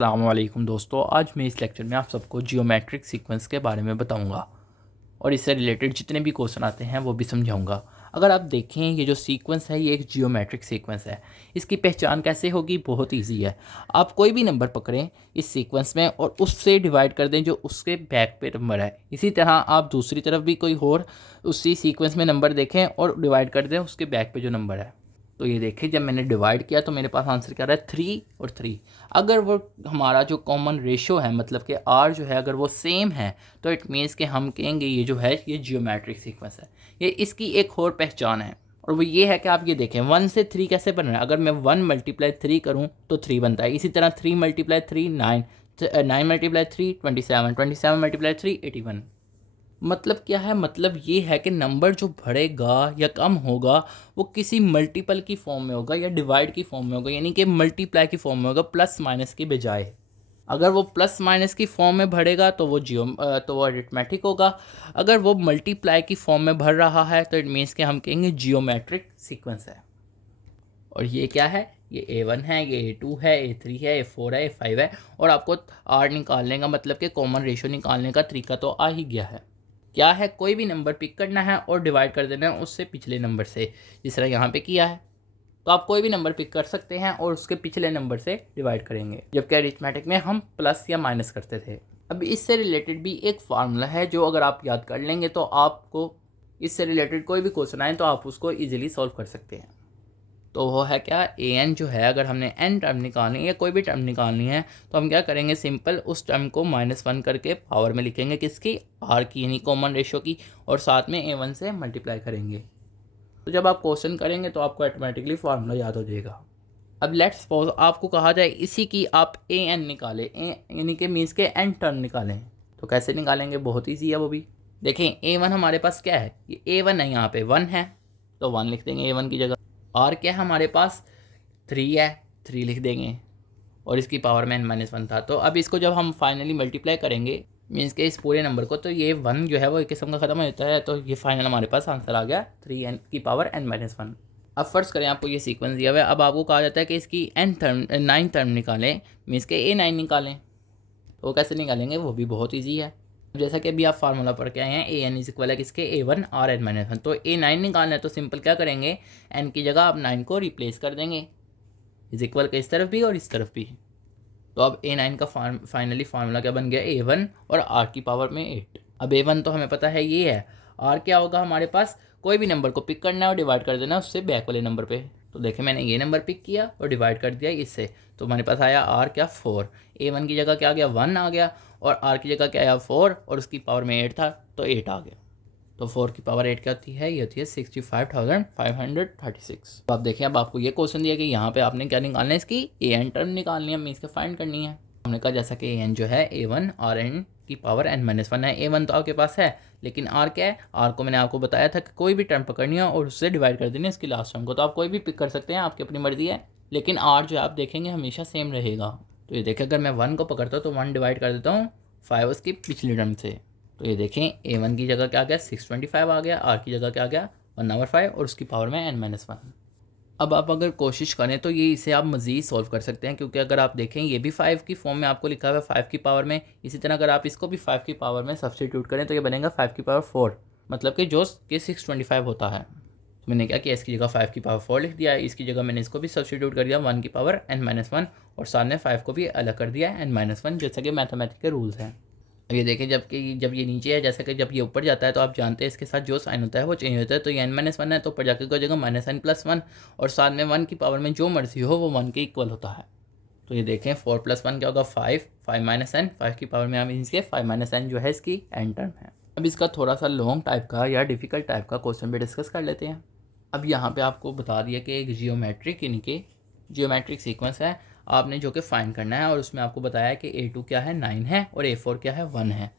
अस्सलामुअलैकुम दोस्तों, आज मैं इस लेक्चर में आप सबको जियोमेट्रिक सीक्वेंस के बारे में बताऊंगा और इससे रिलेटेड जितने भी क्वेश्चन आते हैं वो भी समझाऊंगा। अगर आप देखें ये जो सीक्वेंस है ये एक जियोमेट्रिक सीक्वेंस है। इसकी पहचान कैसे होगी? बहुत ईजी है। आप कोई भी नंबर पकड़ें इस सीक्वेंस में और उससे डिवाइड कर दें जो उसके बैक पे नंबर है। इसी तरह आप दूसरी तरफ भी कोई और उसी सीक्वेंस में नंबर देखें और डिवाइड कर दें उसके बैक पे जो नंबर है। तो ये देखिए, जब मैंने डिवाइड किया तो मेरे पास आंसर क्या रहा है? 3 और 3। अगर वो हमारा जो कॉमन रेशो है, मतलब कि आर जो है अगर वो सेम है, तो इट मीन्स कि हम कहेंगे ये जो है ये जियोमेट्रिक सीक्वेंस है। ये इसकी एक और पहचान है और वो ये है कि आप ये देखें 1 से 3 कैसे बन रहा है। अगर मैं 1 मल्टीप्लाई 3 करूँ तो 3 बनता है। इसी तरह 3 मल्टीप्लाई 3 9, 9 मल्टीप्लाई 3 27, 27 मल्टीप्लाई 3 81। मतलब क्या है? मतलब ये है कि नंबर जो बढ़ेगा या कम होगा वो किसी मल्टीपल की फॉर्म में होगा या डिवाइड की फॉर्म में होगा, यानी कि मल्टीप्लाई की फॉर्म में होगा प्लस माइनस के बजाय। अगर वो प्लस माइनस की फॉर्म में बढ़ेगा तो वो अरिथमेटिक होगा। अगर वो मल्टीप्लाई की फॉर्म में बढ़ रहा है तो इट मीन्स कि हम कहेंगे जियोमेट्रिक सीक्वेंस है। और ये क्या है? ये A1 है, ये A2 है, A3 है, A4 है, A5 है। और आपको R निकालने का मतलब कि कॉमन रेशो निकालने का तरीका तो आ ही गया है। क्या है? कोई भी नंबर पिक करना है और डिवाइड कर देना है उससे पिछले नंबर से, जिस तरह यहाँ पे किया है। तो आप कोई भी नंबर पिक कर सकते हैं और उसके पिछले नंबर से डिवाइड करेंगे, जबकि अरिथमेटिक में हम प्लस या माइनस करते थे। अब इससे रिलेटेड भी एक फार्मूला है जो अगर आप याद कर लेंगे तो आपको इससे रिलेटेड कोई भी क्वेश्चन आए तो आप उसको ईजिली सॉल्व कर सकते हैं। तो वो है क्या? an जो है, अगर हमने n टर्म निकालनी है या कोई भी टर्म निकालनी है तो हम क्या करेंगे? सिंपल उस टर्म को -1 करके पावर में लिखेंगे, किसकी? r की, यानी कॉमन रेशो की, और साथ में a1 से मल्टीप्लाई करेंगे। तो जब आप क्वेश्चन करेंगे तो आपको ऑटोमेटिकली फार्मूला याद हो जाएगा। अब लेट्स सपोज आपको कहा जाए इसी की आप an निकालें, यानी कि मीन्स के n टर्म निकालें, तो कैसे निकालेंगे? बहुत ईजी है वो भी। देखें a1 हमारे पास क्या है? ये a1 है, यहाँ पे 1 है तो 1 लिख देंगे a1 की जगह। और क्या है हमारे पास? 3 है, 3 लिख देंगे, और इसकी पावर में n-1 था। तो अब इसको जब हम फाइनली मल्टीप्लाई करेंगे मीन्स के इस पूरे नंबर को, तो ये 1 जो है वो एक किस्म का ख़त्म हो जाता है। तो ये फाइनल हमारे पास आंसर आ गया 3n की पावर n-1। अब फर्स्ट करें, आपको ये सीक्वेंस दिया हुआ है। अब आपको कहा जाता है कि इसकी नाइन टर्म निकालें, मीन्स के a9 निकालें। तो वो कैसे निकालेंगे? वो भी बहुत ईजी है। जैसा कि अभी आप फार्मूला पढ़ के आए हैं, ए एन इज इक्वल है किसके? A1 और n-1। तो a9 निकालना है तो सिंपल क्या करेंगे? n की जगह आप 9 को रिप्लेस कर देंगे, इज इक्वल का इस तरफ भी और इस तरफ भी। तो अब a9 का फाइनली फार्मूला क्या बन गया? A1 और r की पावर में 8। अब A1 तो हमें पता है ये है। r क्या होगा हमारे पास? कोई भी नंबर को पिक करना है और डिवाइड कर देना है उससे बैक वाले नंबर पे। तो देखें, मैंने ये नंबर पिक किया और डिवाइड कर दिया इससे, तो हमारे पास आया r क्या? 4। A1 की जगह क्या आ गया? 1 आ गया, और r की जगह क्या आया? 4, और उसकी पावर में 8 था तो 8 आ गया। तो 4 की पावर 8 क्या होती है? ये होती है 65,536। तो आप देखिए, अब आपको ये क्वेश्चन दिया कि यहाँ पे आपने क्या निकालना है? इसकी an टर्म निकालनी है, मीन्स के फाइंड करनी है। हमने कहा जैसा कि an जो है A1 और n की पावर n-1 है। A1 तो आपके पास है, लेकिन r क्या है? r को मैंने आपको बताया था कि कोई भी टर्म पकड़नी है और उससे डिवाइड कर देनी है इसकी लास्ट टर्म को। तो आप कोई भी पिक कर सकते हैं, आपकी अपनी मर्जी है, लेकिन r जो है आप देखेंगे हमेशा सेम रहेगा। तो ये देखिए, अगर मैं 1 को पकड़ता हूँ तो 1 डिवाइड कर देता हूँ 5 उसकी पिछली टर्म से। तो ये देखें, A1 की जगह क्या आ गया? 625 आ गया, r की जगह क्या आ गया? 1/5, और उसकी पावर में n-1। अब आप अगर कोशिश करें तो ये इसे आप मज़ीद सॉल्व कर सकते हैं, क्योंकि अगर आप देखें ये भी 5 की फॉर्म में आपको लिखा हुआ है 5 की पावर में। इसी तरह अगर आप इसको भी 5 की पावर में सब्सटीट्यूट करें तो ये बनेगा 5 की पावर 4, मतलब कि जो कि 625 होता है। तो मैंने क्या किया? इसकी जगह 5 की पावर 4 लिख दिया है, इसकी जगह मैंने इसको भी सब्सटीट्यूट कर दिया 1 की पावर n-1, और साथ में 5 को भी अलग कर दिया n-1, जैसा कि मैथमेटिक्स के रूल्स हैं। ये देखें, जब ये नीचे है, जैसा कि जब ये ऊपर जाता है तो आप जानते हैं इसके साथ जो साइन होता है वो चेंज होता है। तो ये n-1 है तो ऊपर जाकर हो जाएगा -n+1, और साथ में 1 की पावर में जो मर्जी हो वो 1 के इक्वल होता है। तो ये देखें 4 + 1 क्या होगा? 5, 5 - n, 5 की पावर में हम इसके 5 - n जो है इसकी n टर्म है। अब इसका थोड़ा सा लॉन्ग टाइप का या डिफ़िकल्ट टाइप का क्वेश्चन भी डिस्कस कर लेते हैं। अब यहाँ पे आपको बता दिया कि एक जियोमेट्रिक सीक्वेंस है आपने जो कि फाइंड करना है, और उसमें आपको बताया कि A2 क्या है? 9 है, और A4 क्या है? 1 है।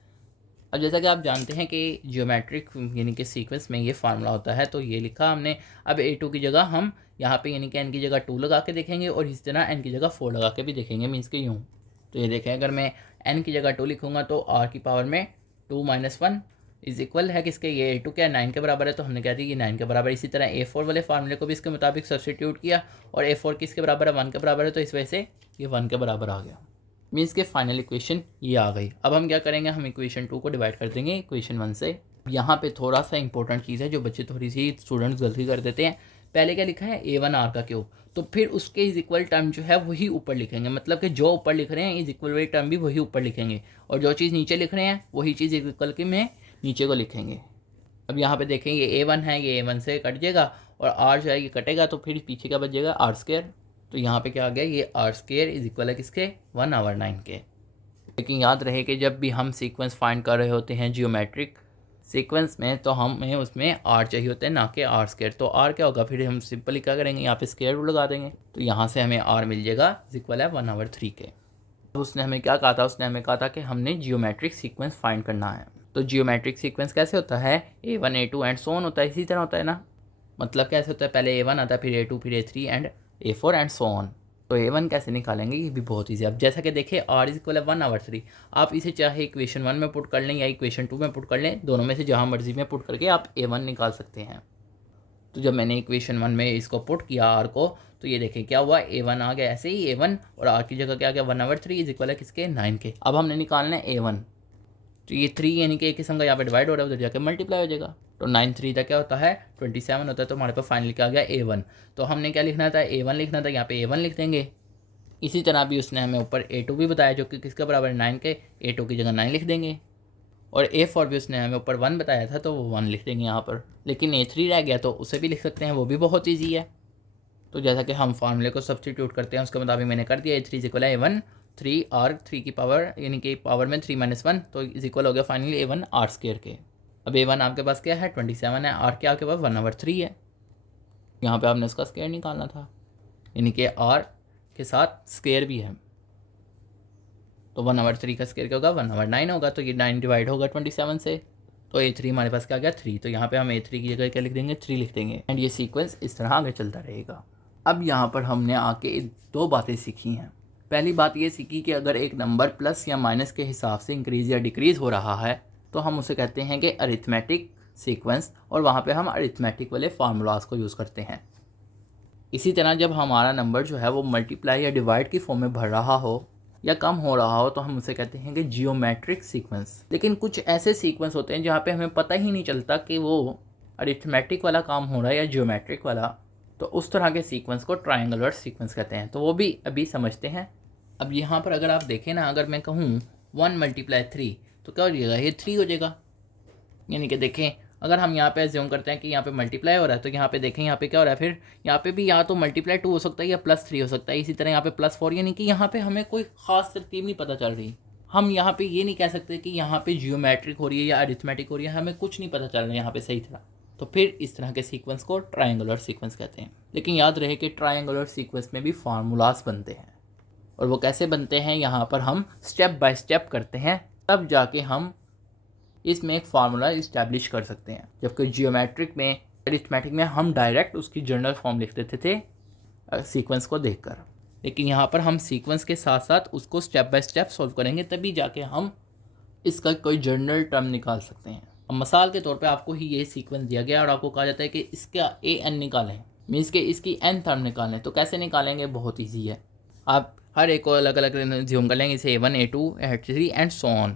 अब जैसा कि आप जानते हैं कि जियोमेट्रिक यानी कि सीक्वेंस में ये फार्मूला होता है, तो ये लिखा हमने। अब A2 की जगह हम यहाँ पे यानी कि n की जगह 2 लगा के देखेंगे, और इस तरह n की जगह 4 लगा के भी देखेंगे, मीन्स के यूँ। तो ये देखें, अगर मैं n की जगह 2 लिखूँगा तो r की पावर में 2 - 1 इज इक्वल है किसके? ये A2 क्या 9 के बराबर है, तो हमने क्या दिया? ये 9 के बराबर। इसी तरह A4 वाले फार्मूले को भी इसके मुताबिक सब्सटीट्यूट किया, और A4 किसके बराबर है? 1 के बराबर है, तो इस वजह से ये 1 के बराबर आ गया। मीन्स के फाइनल इक्वेशन ये आ गई। अब हम क्या करेंगे, हम इक्वेशन 2 को डिवाइड कर देंगे इक्वेशन 1 से। यहाँ पे थोड़ा सा इंपॉर्टेंट चीज़ है जो बच्चे थोड़ी सी स्टूडेंट्स गलती कर देते हैं। पहले क्या लिखा है A1 R का क्यूब, तो फिर उसके इज इक्वल टर्म जो है वही ऊपर लिखेंगे, मतलब कि जो ऊपर लिख रहे हैं इज इक्वल वाली टर्म भी वही ऊपर लिखेंगे, और जो चीज़ नीचे लिख रहे हैं वही चीज़ इज इक्वल के में नीचे को लिखेंगे। अब यहाँ पे देखें ये A1 है, ये A1 से कट जाएगा, और R जो है ये कटेगा, तो फिर पीछे क्या बच जाएगा R स्क्वायर। तो यहाँ पे क्या आ गया, ये R स्क्वायर इज इक्वल है किसके, 1/9 के। लेकिन याद रहे कि जब भी हम सीक्वेंस फाइंड कर रहे होते हैं जियोमेट्रिक सीक्वेंस में, तो हमें उसमें R चाहिए होता है, ना कि R स्क्वायर। तो R क्या होगा, फिर हम सिंपली क्या करेंगे, यहाँ पे स्क्वायर रूट लगा देंगे, तो यहाँ से हमें R मिल जाएगा इज इक्वल है 1/3 के। तो उसने हमें क्या कहा था, उसने हमें कहा था कि हमने जियोमेट्रिक सीक्वेंस फाइंड करना है। तो जियोमेट्रिक सीक्वेंस कैसे होता है, A1 A2 and so on होता है, इसी तरह होता है ना। मतलब कैसे होता है, पहले A1 आता है, फिर A2, फिर A3 and A4 and so on. तो A1 कैसे निकालेंगे, ये भी बहुत ईजी है। अब जैसा कि देखिए R इज इक्वल है 1/3, आप इसे चाहे इक्वेशन 1 में पुट कर लें या इक्वेशन 2 में पुट कर लें, दोनों में से जहाँ मर्जी में पुट करके आप A1 निकाल सकते हैं। तो जब मैंने इक्वेशन 1 में इसको पुट किया R को, तो ये देखें क्या हुआ, A1 आ गया ऐसे ही A1, और R की जगह क्या आ गया 1/3 इज इक्वल है किसके, 9 के। अब हमने निकालना है A1, तो ये 3 यानी कि एक किस्म का यहाँ पे डिवाइड हो रहा है, उधर जाके मल्टीप्लाई हो जाएगा। तो 9 3 का क्या होता है 27 होता है। तो हमारे पास फाइनली क्या आ गया A1। तो हमने क्या लिखना था, A1 लिखना था, यहाँ पे A1 लिख देंगे। इसी तरह भी उसने हमें ऊपर A2 भी बताया जो कि किसके बराबर है 9 के, A2 की जगह 9 लिख देंगे। और A4 भी उसने हमें ऊपर 1 बताया था, तो वो 1 लिख देंगे यहाँ पर। लेकिन A3 रह गया तो उसे भी लिख सकते हैं, वो भी बहुत ईजी है। तो जैसा कि हम फार्मूले को सब्सटीट्यूट करते हैं उसके मुताबिक मैंने कर दिया, A3 इज इक्वल है A1 3 R 3 की पावर, यानी कि पावर में 3 - 1, तो इज इक्वल हो गया फाइनली A1 R स्क्वायर के। अब A1 आपके पास क्या है 27 है, R क्या आपके पास 1/3 है। यहाँ पे आपने इसका स्क्वायर निकालना था, यानी कि R के साथ स्क्वायर भी है, तो 1/3 का स्क्वायर क्या होगा 1/9 होगा। तो ये 9 डिवाइड होगा 27 से, तो A3 हमारे पास क्या आ गया 3। तो यहाँ पे हम A3 की जगह क्या लिख देंगे 3 लिख देंगे, एंड ये सीक्वेंस इस तरह आगे चलता रहेगा। अब यहाँ पर हमने आके 2 बातें सीखी हैं। पहली बात ये सीखी कि अगर एक नंबर प्लस या माइनस के हिसाब से इंक्रीज़ या डिक्रीज़ हो रहा है, तो हम उसे कहते हैं कि अरिथमेटिक सीक्वेंस, और वहाँ पे हम अरिथमेटिक वाले फार्मूलाज को यूज़ करते हैं। इसी तरह जब हमारा नंबर जो है वो मल्टीप्लाई या डिवाइड की फॉर्म में भर रहा हो या कम हो रहा हो, तो हम उसे कहते हैं कि जियोमेट्रिक सीक्वेंस। लेकिन कुछ ऐसे सीक्वेंस होते हैं जहाँ पे हमें पता ही नहीं चलता कि वो अरिथमेटिक वाला काम हो रहा है या जियोमेट्रिक वाला, तो उस तरह के सीक्वेंस को ट्रायंगुलर सीक्वेंस कहते हैं। तो वो भी अभी समझते हैं। अब यहाँ पर अगर आप देखें ना, अगर मैं कहूँ 1 × 3, तो क्या हो जाएगा, ये 3 हो जाएगा। यानी कि देखें, अगर हम यहाँ पे एज्यूम करते हैं कि यहाँ पे मल्टीप्लाई हो रहा है, तो यहाँ पे देखें यहाँ पे क्या हो रहा है, फिर यहाँ पे भी या तो मल्टीप्लाई 2 हो सकता है या +3 हो सकता है। इसी तरह यहाँ पे +4, यानी कि यहाँ पे हमें कोई ख़ास तरतीब नहीं पता चल रही। हम यहाँ पे ये नहीं कह सकते कि यहाँ पे जियोमेट्रिक हो रही है या अरिथमेटिक हो रही है, हमें कुछ नहीं पता चल रहा है यहाँ पे सही तरह। तो फिर इस तरह के सीक्वेंस को ट्रायंगुलर सीक्वेंस कहते हैं। लेकिन याद रहे कि ट्रायंगुलर सीक्वेंस में भी फार्मूलाज बनते हैं, और वो कैसे बनते हैं यहाँ पर हम स्टेप बाय स्टेप करते हैं, तब जाके हम इसमें एक फार्मूला इस्टेब्लिश कर सकते हैं। जबकि जियोमेट्रिक में, अरिथमेटिक में हम डायरेक्ट उसकी जनरल फॉर्म लिख देते थे सीक्वेंस को देखकर। लेकिन यहाँ पर हम सीक्वेंस के साथ साथ उसको स्टेप बाय स्टेप सॉल्व करेंगे, तभी जाके हम इसका कोई जनरल टर्म निकाल सकते हैं। अब मिसाल के तौर पे आपको ही ये सीक्वेंस दिया गया और आपको कहा जाता है कि इसका AN निकालें, मीन्स के इसकी N टर्म निकालें। तो कैसे निकालेंगे, बहुत ईजी है। आप हर एक को अलग अलग ज्यूम कर लेंगे, इसे A1 A2 A3 and so on.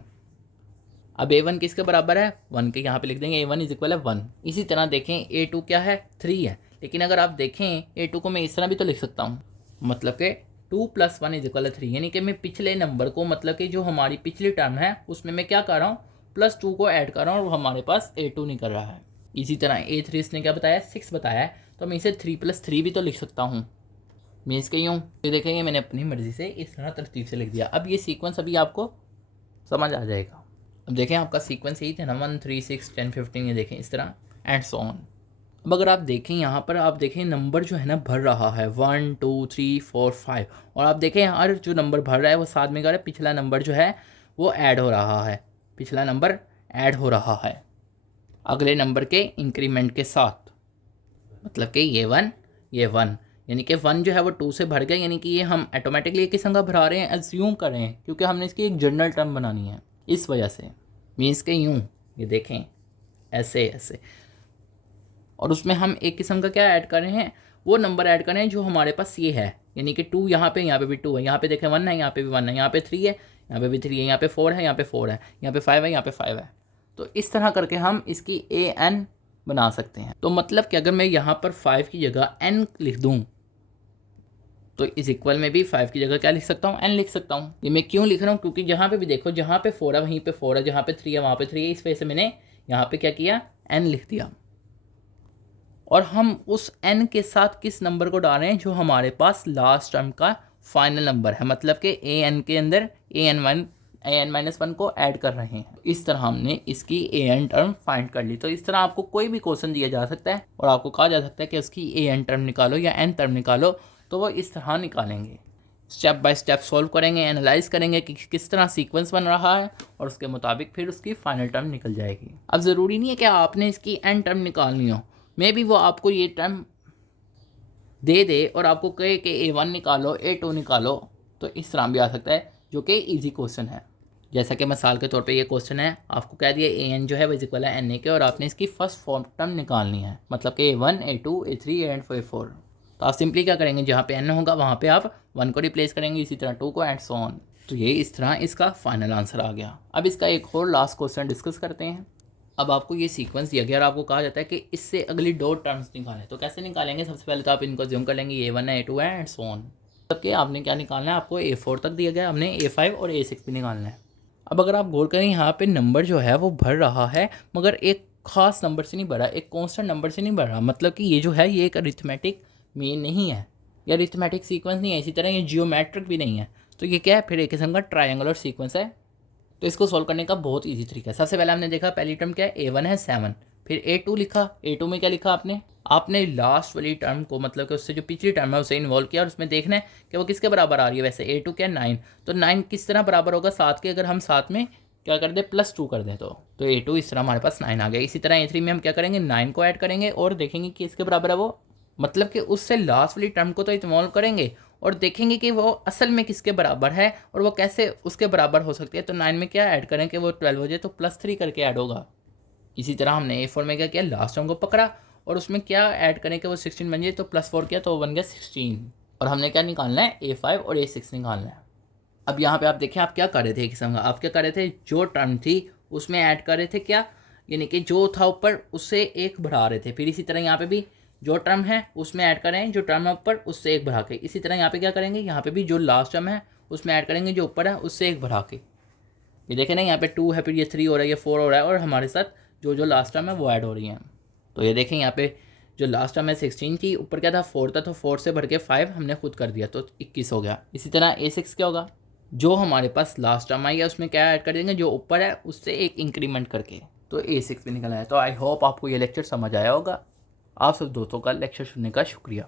अब A1 किसके बराबर है 1 के, यहाँ पे लिख देंगे A1 इज इक्वल है 1। इसी तरह देखें A2 क्या है 3 है। लेकिन अगर आप देखें A2 को मैं इस तरह भी तो लिख सकता हूँ, मतलब कि 2 + 1 इज इक्वल है 3, यानी कि मैं पिछले नंबर को, मतलब कि जो हमारी पिछली टर्म है उसमें मैं क्या कर रहा हूँ, +2 को ऐड कर रहा हूँ, और हमारे पास A2 नहीं कर रहा है। इसी तरह A3 इसने क्या बताया 6 बताया है, तो मैं इसे 3 + 3 भी तो लिख सकता हूँ। मीन्स के यूँ तो देखेंगे मैंने अपनी मर्ज़ी से इस तरह तरतीब से लिख दिया। अब ये सीक्वेंस अभी आपको समझ आ जाएगा। अब देखें आपका सीक्वेंस यही था ना 1 3 6 10 15, ये देखें इस तरह एंड सो ऑन। अब अगर आप देखें यहाँ पर, आप देखें नंबर जो है ना भर रहा है 1 2 3 4 5, और आप देखें हर जो नंबर भर रहा है वो साथ में क्या है, पिछला नंबर जो है वो ऐड हो रहा है, पिछला नंबर ऐड हो रहा है अगले नंबर के इंक्रीमेंट के साथ। मतलब कि ये 1, यानी कि 1 जो है वो 2 से भर गया, यानी कि ये हम ऑटोमेटिकली एक किस्म का भरा रहे हैं, एज्यूम कर रहे हैं, क्योंकि हमने इसकी एक जनरल टर्म बनानी है इस वजह से। मीन्स के यूँ ये देखें ऐसे ऐसे, और उसमें हम एक किस्म का क्या ऐड कर रहे हैं, वो नंबर ऐड कर रहे हैं जो हमारे पास ये है, यानी कि 2 यहाँ पे भी 2 है, यहाँ पे देखें 1 है, यहाँ पे भी 1 है, यहाँ पे 3 है, यहाँ पे भी 3 है, यहाँ पे 4 है, यहाँ पे 4 है, यहाँ पे 5 है, यहाँ पे 5 है। तो इस तरह करके हम इसकी an बना सकते हैं। तो मतलब कि अगर मैं यहाँ पर 5 की जगह n लिख दूँ तो इस इक्वल में भी 5 की जगह क्या लिख सकता हूँ, n लिख सकता हूँ। ये मैं क्यों लिख रहा हूँ, क्योंकि जहाँ पे भी देखो जहाँ पे 4 है वहीं पे 4 है, जहाँ पे 3 है वहाँ पे 3 है, इस वजह से मैंने यहाँ पे क्या किया, n लिख दिया। और हम उस n के साथ किस नंबर को डाल रहे हैं, जो हमारे पास लास्ट टर्म का फाइनल नंबर है, मतलब कि an के अंदर an-1 को ऐड कर रहे हैं। इस तरह हमने इसकी an टर्म फाइंड कर ली। तो इस तरह आपको कोई भी क्वेश्चन दिया जा सकता है और आपको कहा जा सकता है कि उसकी an टर्म निकालो या n टर्म निकालो, तो वो इस तरह निकालेंगे। स्टेप बाय स्टेप सॉल्व करेंगे, एनालाइज करेंगे कि किस तरह सीक्वेंस बन रहा है और उसके मुताबिक फिर उसकी फाइनल टर्म निकल जाएगी। अब ज़रूरी नहीं है कि आपने इसकी n टर्म निकालनी हो, मे भी वो आपको ये टर्म दे दे और आपको कहे कि a1 निकालो a2 निकालो, तो इस तरह भी आ सकता है, जो कि इजी क्वेश्चन है। जैसा कि मिसाल के तौर पे ये क्वेश्चन है, आपको कह दिया an जो है वो इज इक्वल है na के और आपने इसकी फर्स्ट फॉर्म टर्म निकालनी है, मतलब कि a1 a2 a3 and a4। तो आप सिंपली क्या करेंगे, जहाँ पे n होगा वहाँ पे आप 1 को रिप्लेस करेंगे, इसी तरह 2 को एंड सो ऑन। तो ये इस तरह इसका फाइनल आंसर आ गया। अब इसका एक और लास्ट क्वेश्चन डिस्कस करते हैं। अब आपको ये सीक्वेंस दिया गया और आपको कहा जाता है कि इससे अगली 2 टर्म्स निकालें। तो कैसे निकालेंगे, सबसे पहले तो आप इनको ज्यूम कर लेंगे, a1 है a2 है एंड सो ऑन। तब कि आपने क्या निकालना है, आपको a4 तक दिया गया, हमने a5 और a6 भी निकालना है। अब अगर आप गौर करें, यहाँ पे नंबर जो है वो भर रहा है, मगर एक खास नंबर से नहीं भरा, एक कॉन्स्टेंट नंबर से नहीं भरा। मतलब कि ये जो है ये एक अरिथमेटिक मीन नहीं है या अरिथमेटिक सीक्वेंस नहीं है, इसी तरह ये जियोमेट्रिक भी नहीं है। तो ये क्या है, फिर एक किस्म का ट्रायंगुलर सीक्वेंस है। तो इसको सॉल्व करने का बहुत इजी तरीका है। सबसे पहले हमने देखा पहली टर्म क्या है, a1 है 7, फिर a2 लिखा, a2 में क्या लिखा आपने लास्ट वाली टर्म को, मतलब कि उससे जो पिछली टर्म है उसे इन्वॉल्व किया और उसमें देखना है कि वो किसके बराबर आ रही है। वैसे a2 क्या 9, तो 9 किस तरह बराबर होगा 7 के, अगर हम साथ में क्या कर दें +2 कर दें तो a2 इस तरह हमारे पास 9 आ गया। इसी तरह a3 में हम क्या करेंगे, 9 को ऐड करेंगे और देखेंगे कि इसके बराबर है वो, मतलब कि उससे लास्ट वाली टर्म को तो इन्वॉल्व करेंगे और देखेंगे कि वो असल में किसके बराबर है और वो कैसे उसके बराबर हो सकती है। तो 9 में क्या ऐड करें कि वो 12 हो जाए, तो +3 करके ऐड होगा। इसी तरह हमने a4 में क्या किया, लास्ट टर्म को पकड़ा और उसमें क्या ऐड करें कि वो 16 बन जाए, तो +4 किया तो वो बन गया 16। और हमने क्या निकालना है, a5 और a6 निकालना है। अब यहाँ पे आप देखें आप क्या कर रहे थे, किस्म का आप क्या कर रहे थे, जो टर्म थी उसमें ऐड कर रहे थे क्या, यानी कि जो था ऊपर उससे एक बढ़ा रहे थे। फिर इसी तरह यहाँ पे भी जो टर्म है उसमें ऐड करें, जो टर्म है ऊपर उससे एक बढ़ा के। इसी तरह यहाँ पे क्या करेंगे, यहाँ पे भी जो लास्ट टर्म है उसमें ऐड करेंगे, जो ऊपर है उससे एक बढ़ा के। ये देखें ना, यहाँ पे 2 है, फिर ये 3 हो रहा है, ये 4 हो रहा है और हमारे साथ जो जो लास्ट टर्म है वो ऐड हो रही हैं। तो ये देखें यहाँ पे जो लास्ट टर्म है 16 थी, ऊपर क्या था 4 था, तो 4 से भर के 5 हमने खुद कर दिया, तो 21 हो गया। इसी तरह a6 क्या होगा, जो हमारे पास लास्ट टर्म आई है उसमें क्या ऐड कर देंगे, जो ऊपर है उससे एक इंक्रीमेंट करके, तो a6 भी निकल आया। तो आई होप आपको ये लेक्चर समझ आया होगा। आप सब दोस्तों का लेक्चर सुनने का शुक्रिया।